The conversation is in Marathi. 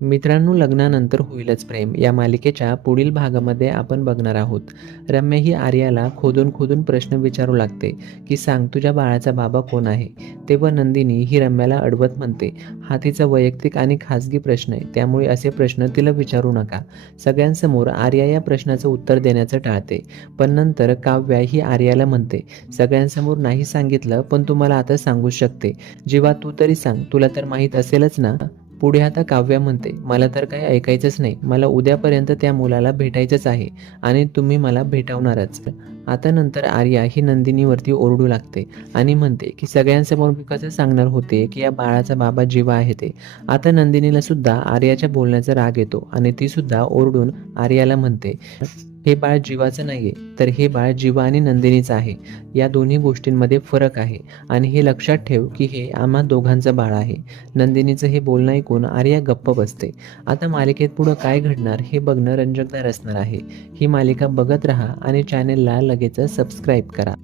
मित्रांनो, लग्नानंतर होईलच प्रेम या मालिकेच्या पुढील भागामध्ये आपण बघणार आहोत. रम्या ही आर्याला खोदून खोदून प्रश्न विचारू लागते की सांग तुझ्या बाळाचा बाबा कोण आहे. तेव्हा नंदिनी ही रम्याला अडवत म्हणते, हा तिचा वैयक्तिक आणि खाजगी प्रश्न आहे, त्यामुळे असे प्रश्न तिला विचारू नका. सगळ्यांसमोर आर्या या प्रश्नाचं उत्तर देण्याचं टाळते. पण नंतर काव्या ही आर्याला म्हणते, सगळ्यांसमोर नाही सांगितलं पण तुम्हाला आता सांगू शकते. जीवा तू तरी सांग, तुला तर माहीत असेलच ना. पुढे आता काव्या म्हणते, मला तर काही ऐकायचंच नाही, मला उद्यापर्यंत त्या मुलाला भेटायचंच आहे आणि तुम्ही मला भेटवणारच. आता नंतर आर्या ही नंदिनीवरती ओरडू लागते आणि म्हणते की सगळ्यांसमोर मी कसं सांगणार होते की या बाळाचा बाबा जीवा आहे ते. आता नंदिनीला सुद्धा आर्याच्या बोलण्याचा राग येतो आणि ती सुद्धा ओरडून आर्याला म्हणते, हे बाळ जीवाचं नाहीये, तर हे बाळ जीवा आणि नंदिनीचं आहे. या दोन्ही गोष्टींमध्ये फरक आहे आणि हे लक्षात ठेव की हे आम्हा दोघांचं बाळ आहे. नंदिनीचं हे बोलणं ऐकून आर्या गप्प बसते. आता मालिकेत पुढं काय घडणार हे बघणं रंजकदार असणार आहे. ही मालिका बघत राहा आणि चॅनेलला लगेचच सबस्क्राईब करा.